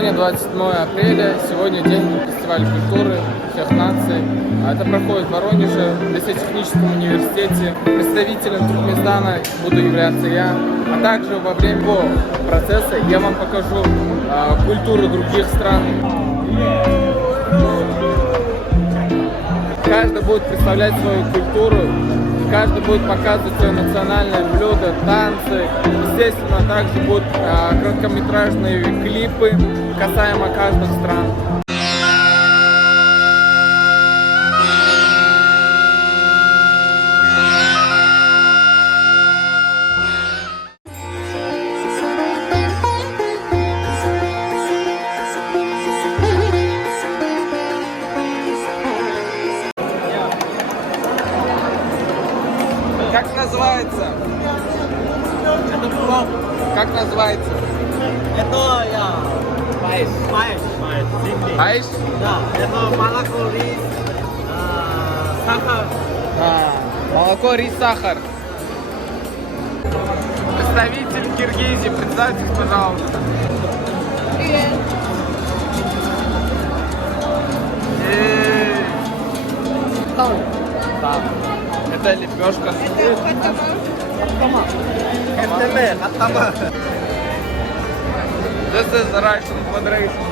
Сегодня 27 апреля, сегодня день фестиваля культуры всех наций. Это проходит в Воронеже, в лесотехническом университете. Представителем Туркменистана буду являться я. А также во время процесса я вам покажу культуру других стран. Каждый будет представлять свою культуру, каждый будет показывать свое национальное блюдо, танцы. Естественно, также будут короткометражные клипы касаемо каждых стран. Как называется? Это плов. Как называется? Это я. Пайш. Пайш. Пайш? Да. Это молоко, рис, сахар. Молоко, рис, сахар. Представитель Киргизии, представьтесь, пожалуйста. Привет. Да. Это лепешка. Это Хаттама. This is Russian Federation.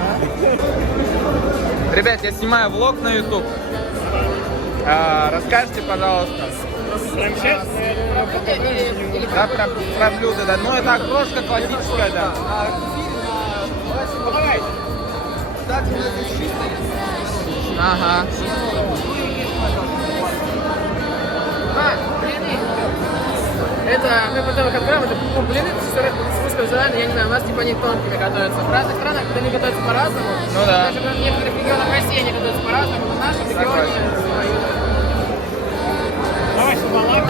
Ребят, я снимаю влог на YouTube. Расскажите, пожалуйста. Да, про блюдо, да. Ну, это окрошка классическая, да. Ага. Это мы потом их откроем, это блины с русского я не знаю, у нас типа они тонкими готовятся. В разных странах они готовятся по-разному. Ну да. Даже в некоторых регионах России они готовятся по-разному, в нашем регионе свои. Давай, шабалак.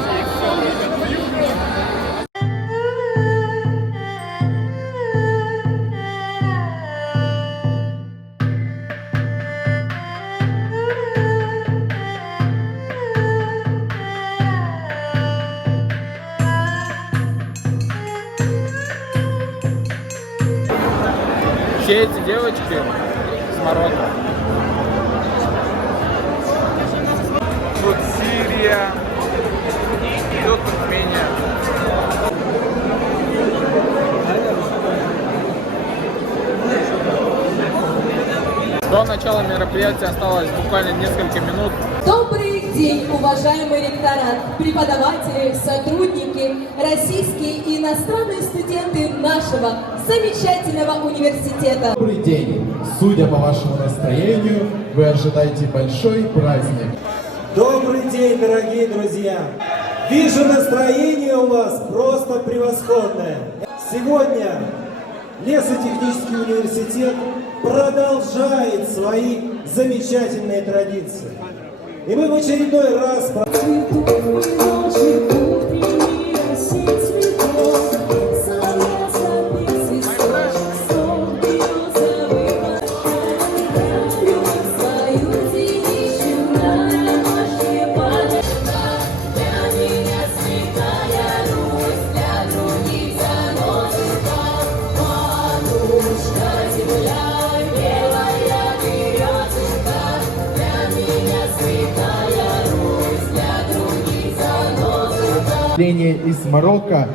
Все эти девочки с Марокко. Тут Сирия, тут Туркмения. До начала мероприятия осталось буквально несколько минут. Добрый день, уважаемый ректорат, преподаватели, сотрудники, российские и иностранные студенты нашего замечательного университета. Добрый день! Судя по вашему настроению, вы ожидаете большой праздник. Добрый день, дорогие друзья! Вижу, настроение у вас просто превосходное. Сегодня Лесотехнический университет продолжает свои замечательные традиции. И мы в очередной раз... Из Марокко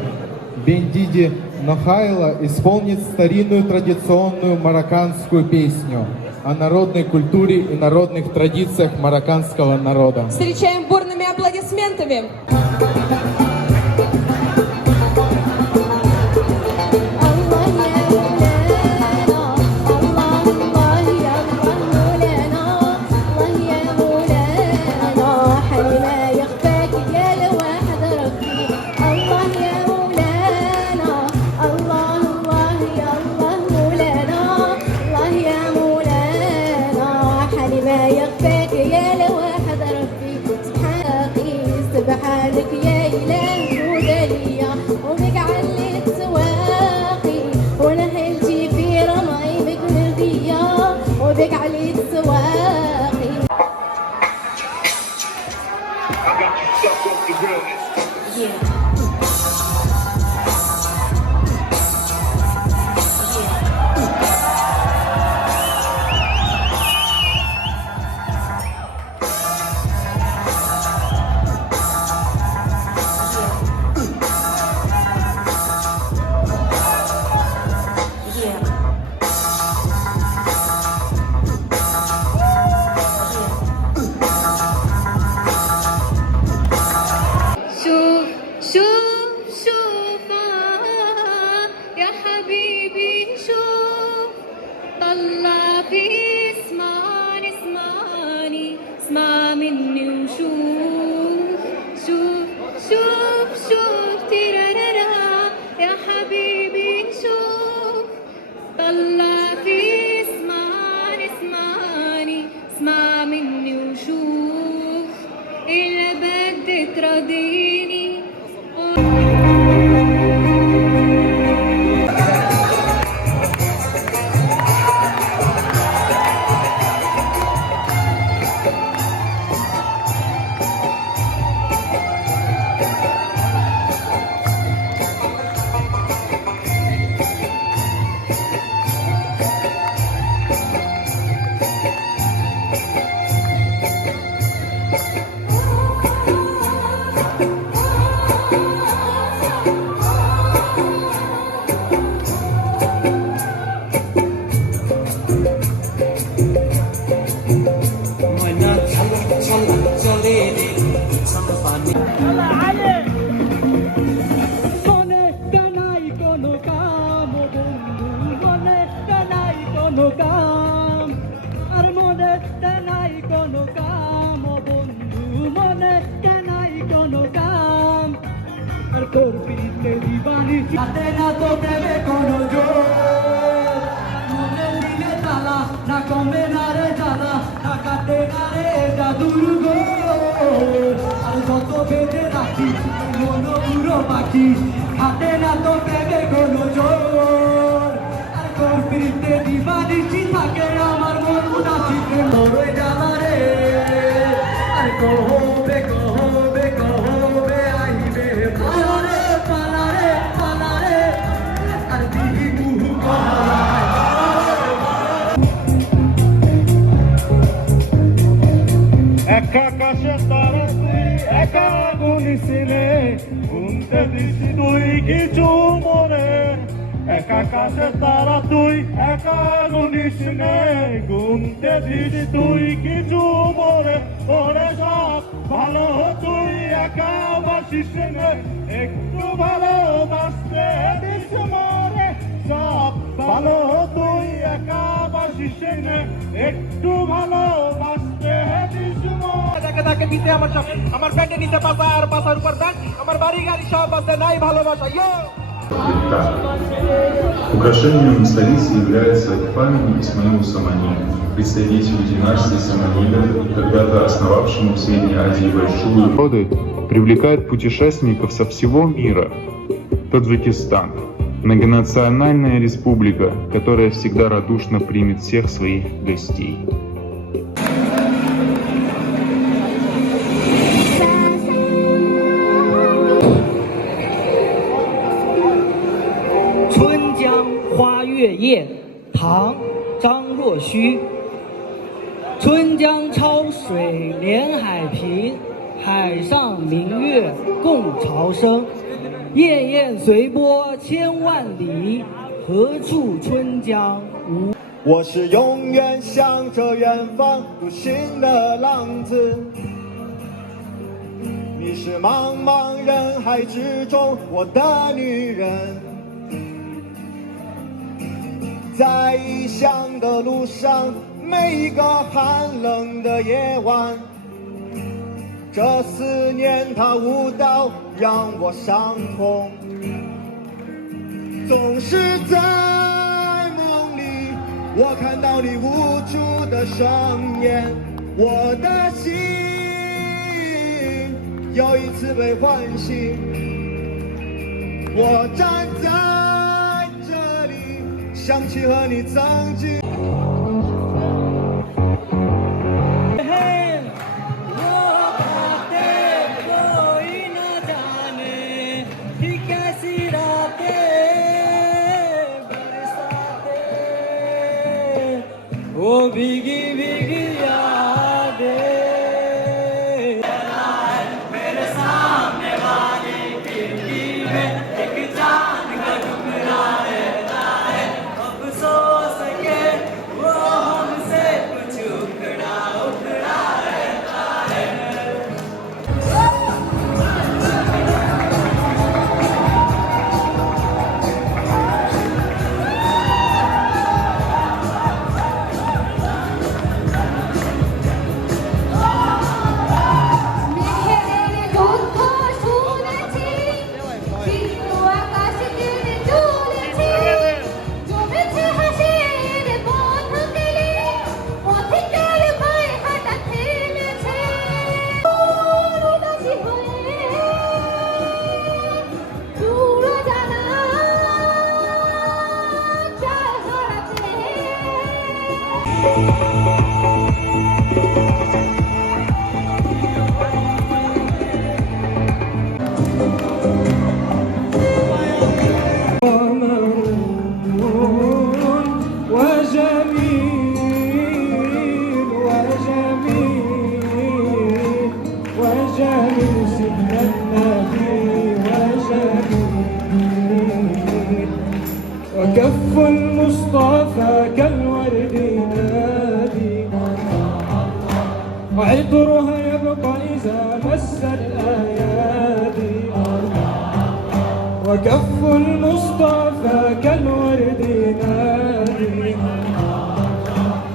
Бендиди Нохайла исполнит старинную традиционную марокканскую песню о народной культуре и народных традициях марокканского народа. Встречаем бурными аплодисментами. سبحانك يا إله ودليا ومقعد السواقي ونهلتي في رمايمك مرضية وبقعد السواقي. طلع في اسمعني اسمع مني وشوف شوف تيرارارا يا حبيبي شوف طلع في اسمعني اسمع مني وشوف إلا بدك تراضيني একা কাশে তারা তুই একা গুনিসিনে গুনতে দিছি তুই কিছু মনে একা কাশে তারা তুই একা গুনিসিনে গুনতে দিছি তুই কিছু মনে ওরে সব ভালো তুই একা বাসিস নে একটু ভালোবাসতে দিস মরে সব ভালো তুই একা বাসিস নে একটু ভালোবাসতে দিস তাকে দিতে আমার প্যান্টে নিতে পাশার উপর প্যান্ট আমার বাড়ি গাড়ি সব আছে নাই ভালোবাসা Украшением столицы является памятник Исмаилу Самани, представителю династии Саманидов, когда-то основавшему в Средней Азии большую народы, привлекает путешественников со всего мира. Таджикистан – многонациональная республика, которая всегда радушно примет всех своих гостей.夜，唐，张若虚。春江潮水连海平，海上明月共潮生。滟滟随波千万里，何处春江无？我是永远向着远方独行的浪子，你是茫茫人海之中我的女人。在异乡的路上，每一个寒冷的夜晚，这思念它舞蹈让我伤痛。总是在梦里，我看到你无助的双眼，我的心又一次被唤醒。我站在想起和你曾经。वो भीगी भीगी यादें मेरे सामने वाली खिड़की में एक चांद का टुकड़ा रहता है अफसोस के वो हमसे कुछ उखड़ा उखड़ा रहता है। وكف المصطفى كالورد نادي وعطرها يبقى إذا مس الأيادي وكف المصطفى كالورد نادي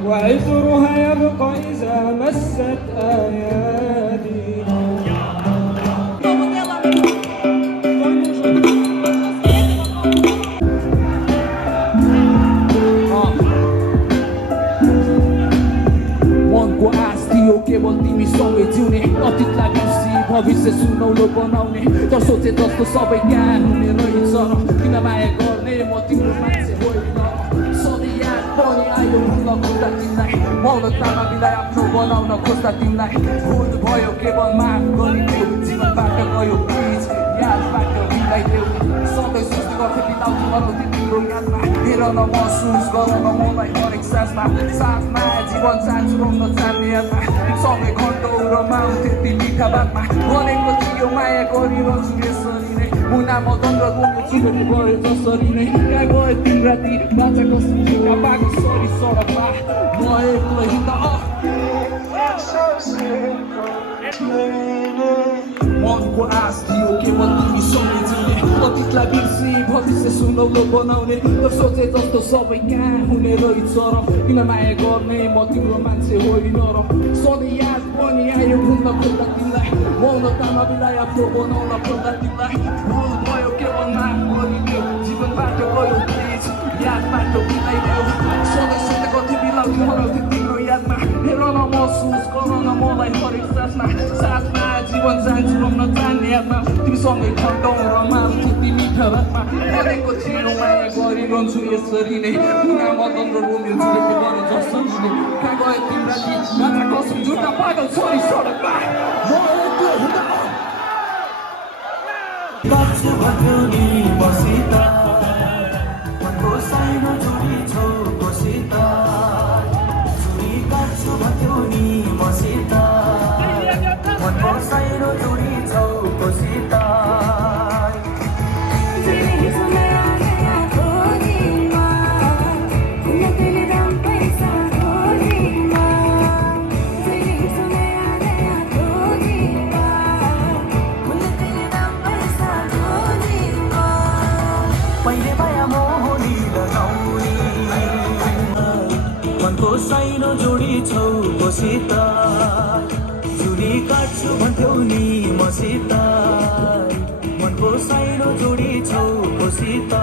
وعطرها يبقى إذا مست أيادي के बोल तिमी सँगै जिउने अतीतलाई बिर्सी भविष्य सुनौलो बनाउने तर सोचे जस्तो सबै कहाँ हुने रहेछ र किन माया गर्ने म तिम्रो मान्छे होइन सधैँ याद पनि आयो भुल्न खोज्दा तिमीलाई मौनतामा मिलाई आफ्नो बनाउन खोज्दा तिमीलाई भुल भयो केवल माफ गरिदेऊ जीवनबाट गयो प्लिज यादबाट मिलाइदेऊ सधैँ सोच्ने गर्थेँ बिताउँछु बनाउँथे तिम्रो यादमा हेर न महसुस गर न मलाई हरेक सासमा साथमा जीवन चाहन्छु रोक्न चाहने यादमा सँगै घन्टो रमाउँथे ती मिठा बातमा भनेको थियो माया गरिरहन्छु यसरी नै मुना मदन र गोको चुरोले गयो जसरी नै कहाँ गयो तिन राति बाचाको सुन्नुका पाएको सरी सडकमा म एक्लै हिँड्दा मनको आश थियो केवल तिमी सँगै जिउने अतीतलाई बिर्सी भविष्य सुनौलो बनाउने तर सोचे जस्तो सबै कहाँ हुने रहेछ र किन माया गर्ने म तिम्रो मान्छे होइन र सधैँ याद पनि आयो भुल्न खोज्दा तिमीलाई मौनतामा बिलाई आफ्नो बनाउन खोज्दा तिमीलाई भुल भयो केवल माफ गरिदेऊ जीवनबाट गयो प्लिज यादबाट बिलाइदेऊ सधैँ सोध्ने गर्थेँ बिलाउँथ्यो हराउँथ्यो तिम्रो यादमा हेर न महसुस गर न मलाई हरेक सासमा साथमा जीवन चाहन्छु रोक्न चाहने यादमा तिमीसँगै घन्टौँ रमाउँथ्यो ती मिठा बातमा भनेको थियो माया गरिरहन्छु यसरी नै मुना मदन र रोमिल जुरेको गरे जसरी नै कहाँ गयो तिम्रा ती मात्र कसम जुट्टा पागल छोरी सडकमा म एक्लै हुँदा बाँच्नु भन्यो नि बसित मनको सानो चुरी छौ बसित चुरी काट्छु भन्यो नि बसित मनको सानो चुरी छौ बसित मनको सानो जोडी छौ बसित चुरी काट्छु भन्थ्यौ नि मसित मनको सानो जोडी छौ बसित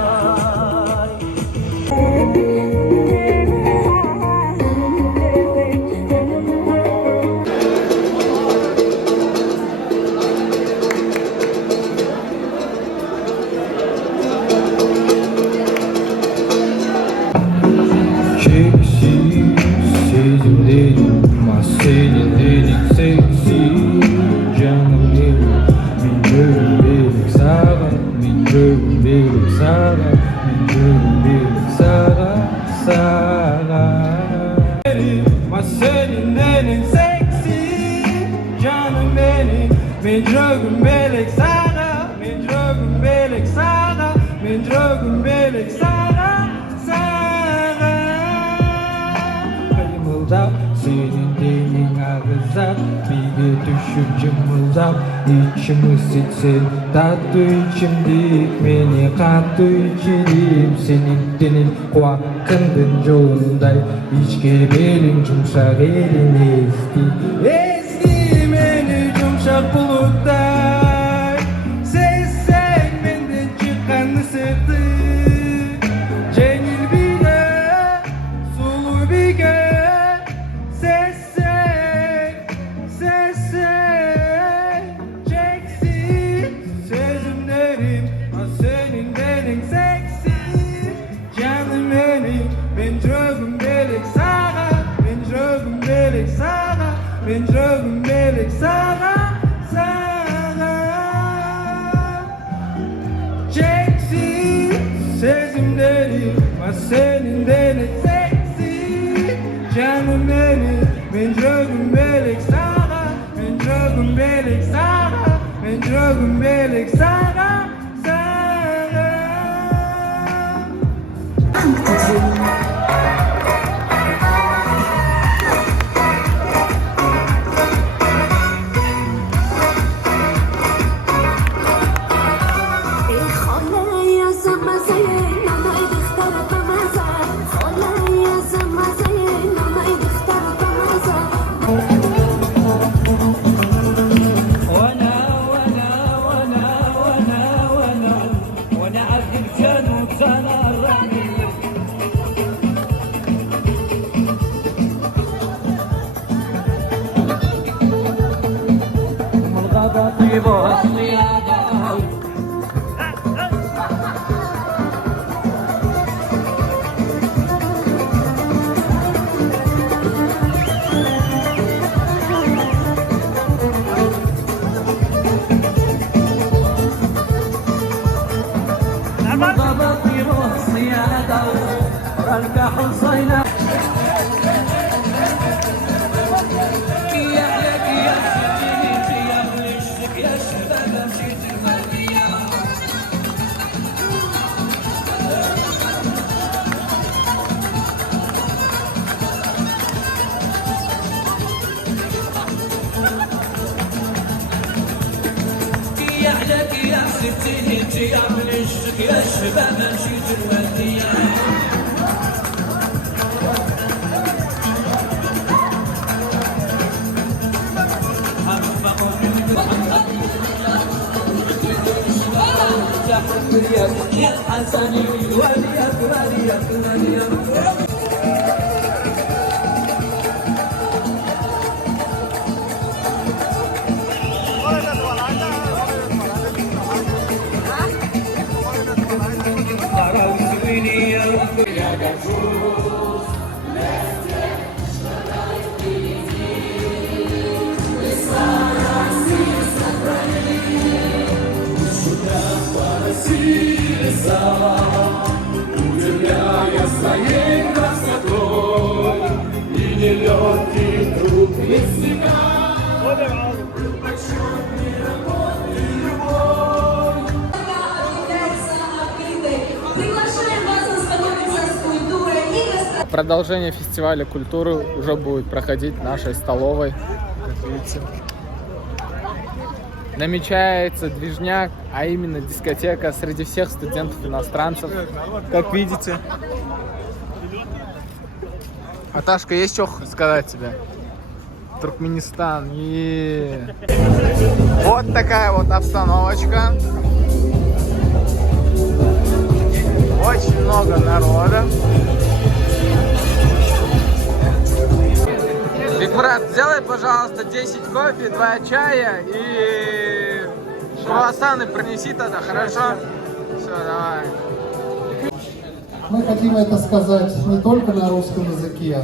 İçimi sitsin tatlı içimdik beni katı içelim senin dilin kuakındın yolunday içki belin yumuşak elini esti beni yumuşak bulutlar seslen benden çıkan sırtı cenil bile sulu bile Canım benim, ben drogum belek sana Удивляя своей красотой и нелегкий труд лесника, Продолжение фестиваля культуры уже будет проходить в нашей столовой. Как видите. Намечается движняк, а именно дискотека среди всех студентов-иностранцев. Как видите. Аташка, есть что сказать тебе? Туркменистан. Вот такая вот обстановочка. Очень много народа. Бигбрат, сделай, пожалуйста, 10 кофе, 2 чая и круассаны принеси тогда, хорошо? Все, давай. Мы хотим это сказать не только на русском языке,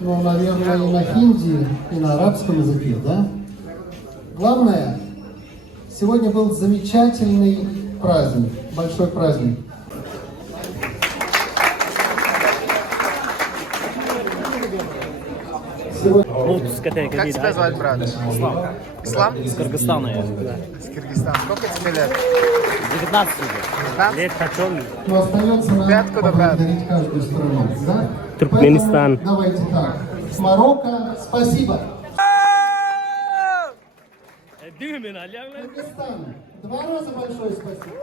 но, наверное, и на хинди, и на арабском языке, да? Главное, сегодня был замечательный праздник, большой праздник. Как тебя звать, брат? Ислам. Ислам? Из Кыргызстана я. Из Кыргызстана. Сколько тебе лет? 19 уже. Лет хочу. Но остается нам поблагодарить каждую страну, да? Туркменистан. Поэтому давайте так. Марокко, спасибо. Кыргызстан, 2 раза большое спасибо.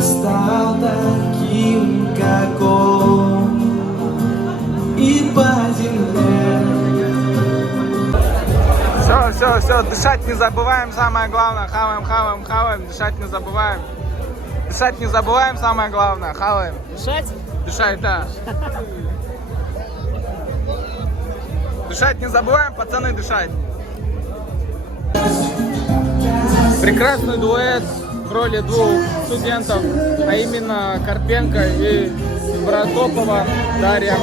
Стал таким, как он, и по земле. Все, дышать не забываем, самое главное. Хаваем, дышать не забываем. Дышать не забываем, самое главное. Хаваем. Дышать? Дышать, да. Дышать не забываем, пацаны, дышать. Прекрасный дуэт в роли 2 студентов, а именно Карпенко и Братопова Дарья,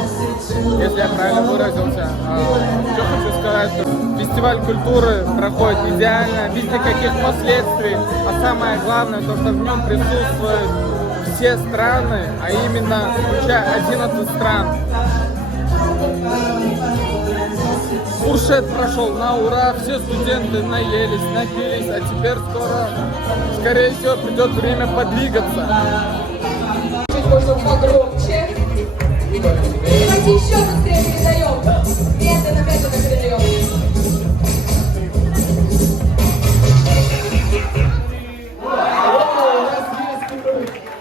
если я правильно выразился. Что хочу сказать, что фестиваль культуры проходит идеально, без никаких последствий, а самое главное, то, что в нем присутствуют все страны, а именно 11 стран. Фуршет прошел на ура, все студенты наелись, напились, а теперь скорее всего, придет время подвигаться. Чуть можно погромче. Давайте еще быстрее передаем. Медленно передаем.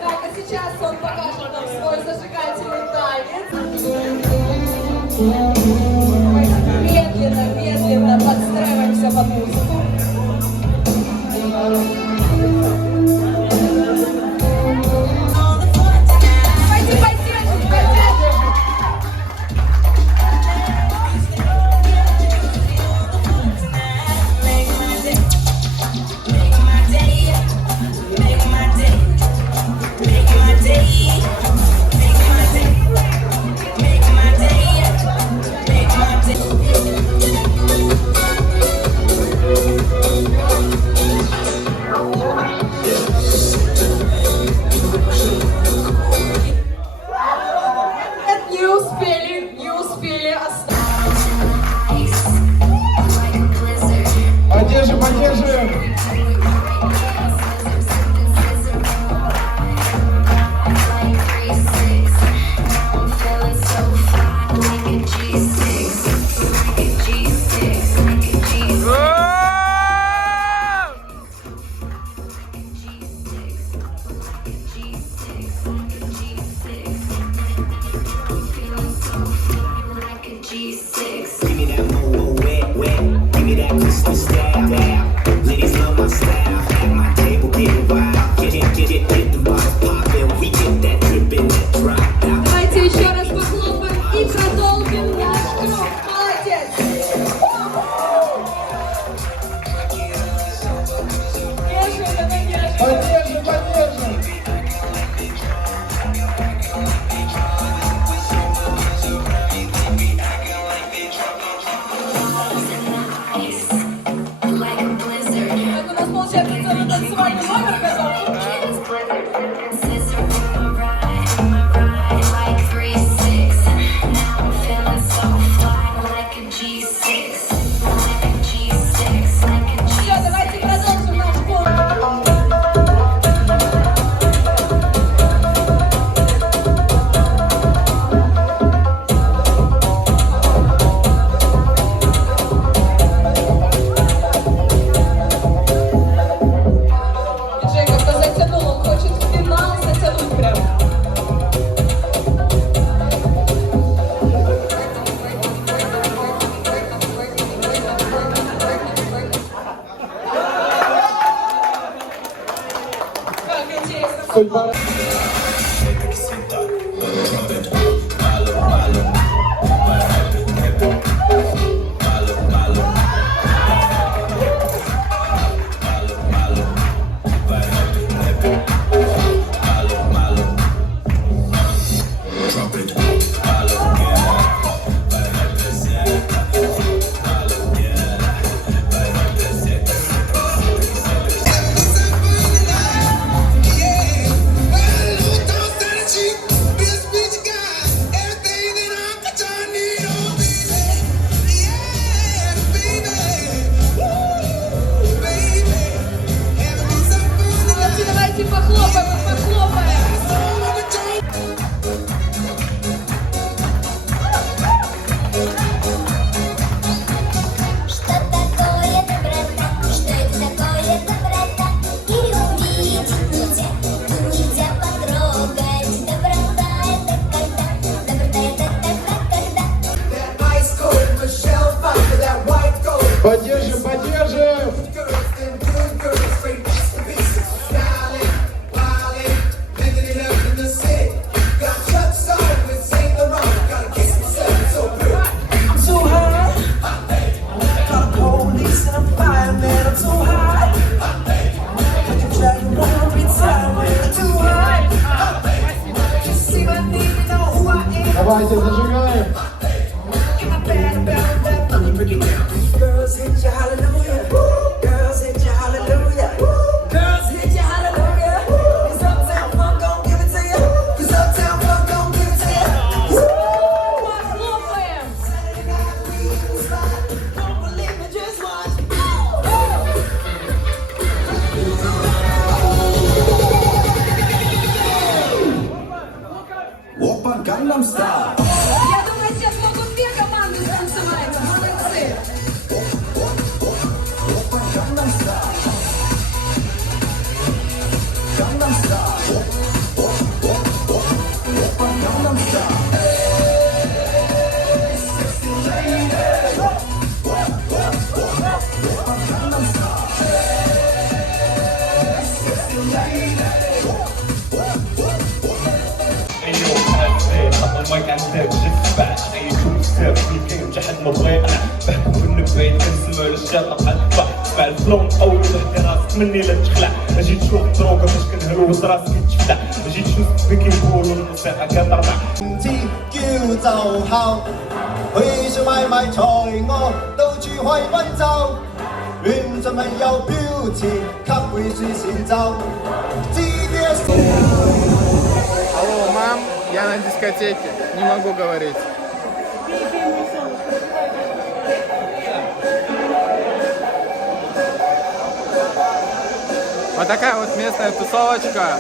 Так, а сейчас он покажет нам свой зажигательный танец. Медленно подстраиваемся под музыку. me that crystal style. Ladies love my style. At my table, get wild. Get the bottles poppin'. We get that drippin', that drop out. Давайте еще раз похлопаем и продолжим наш круг. Молодец! Поддержим, поддержим. Так, у нас получается целый танцевальный номер готов. Все, давайте продолжим наш путь. Диджей как-то затянул, он хочет в финал затянуть прям. Как интересно. Давайте похлопаем, похлопаем. Что такое доброта? Что это такое доброта? И увидеть нельзя потрогать. Доброта это когда? Доброта это когда? Поддержим, поддержим. Давайте зажигаем. Girls hit your hallelujah. Girls hit your hallelujah. Girls hit your hallelujah. 'Cause Uptown Funk gon' give it to you. 'Cause Uptown Funk gon' give it to you. Похлопаем. Don't believe me, just watch. Опа, Gangnam Style. Я думаю, сейчас могут две команды танцевать. Молодцы. Gangnam Style. Gangnam Style. Опа, Gangnam Style. Sexy lady. Опа, Gangnam Style. Sexy lady. ما كان سير جد بعد أي كوسر في كيم جحد مضيعة بحكم إنك بيت كنسمع للشاطئ حتى بعد الفلون أول وحدة راس مني لا تخلع أجي تشوف دروكة باش كنهلو راسي تفتح أجي تشوف بكي يقولوا الموسيقى كتربع 叫就好，去上買買財我，到處開奔走，亂盡沒有標誌，給會說前奏。GPS Алло, мам, я на дискотеке, не могу говорить. Вот такая вот местная тусовочка,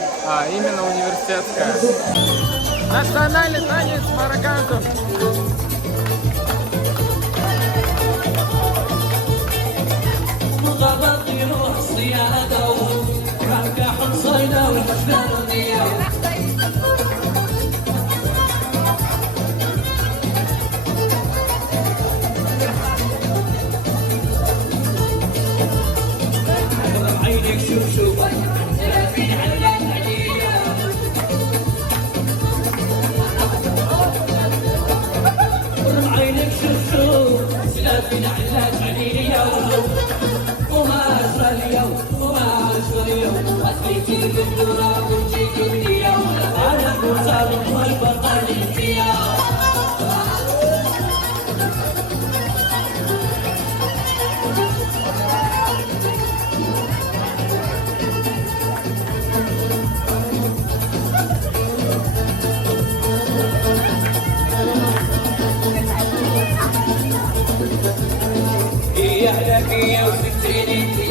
именно университетская. Национальный танец марокканцев. فينا علاج عليا وما أجرى اليوم وما أجرى اليوم أسليتي بالدورة وجيك منيا أنا المصاب والبطل فيا يا عليك يا وستيني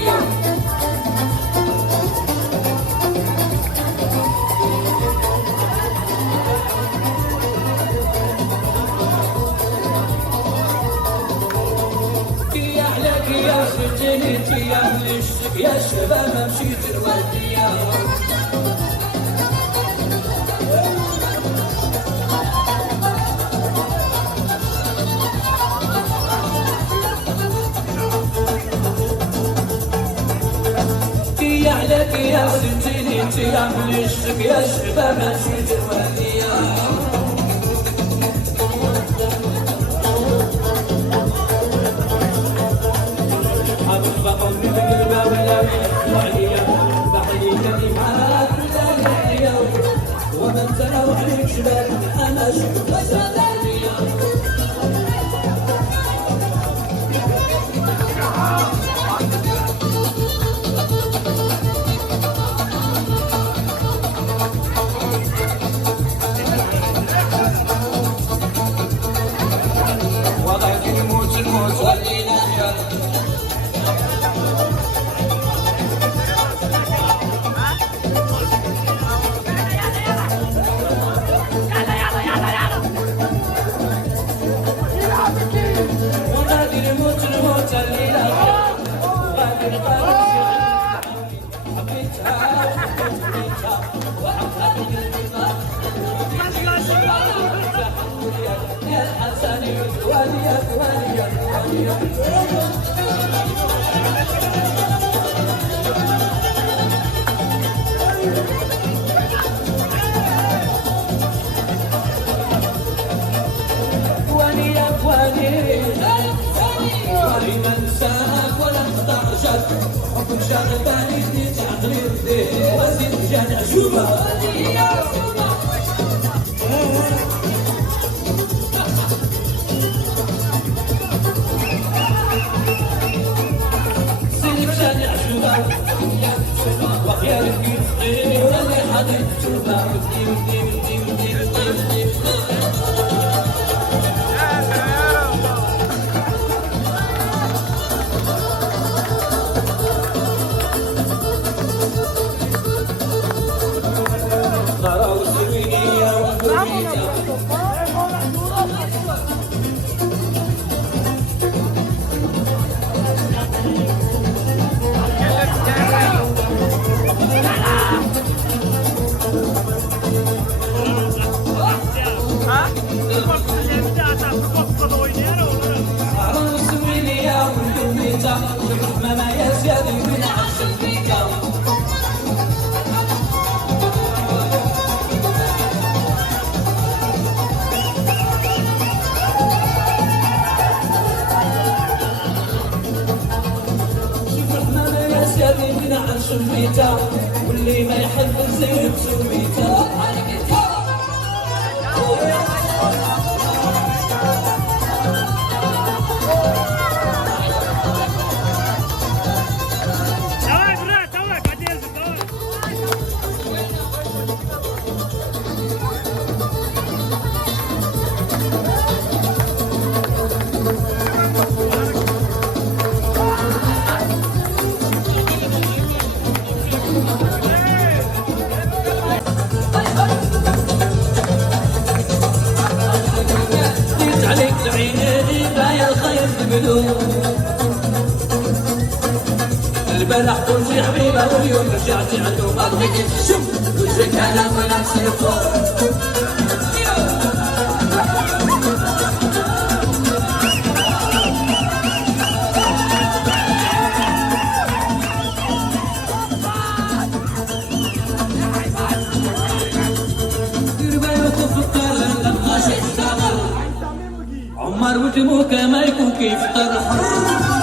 يا عليك يا وستيني يا مشتك يا شباب ما مشيت الوردية عليك يا ستيني انت يا مليشتك يا شباب ماشي جوانية حبيب بقولي بقلبة ولا وعليا بحليك معاك ولا ومن تلو عليك شباب انا شوف بسالانية شغل بالي تعقلي بديه وزيد جانع شوفه سيدي جانع شوفه وخيالك يفقي ولا حد تشوفه واللي ما يحب زي سميته عليك عيني بايا الخير تبدو البلح كل شي حبيبه واليوم رجعتي عنده بطيك شوف وجهك انا ونفسي فوق عمر وجهك ما يكون كيف طرحه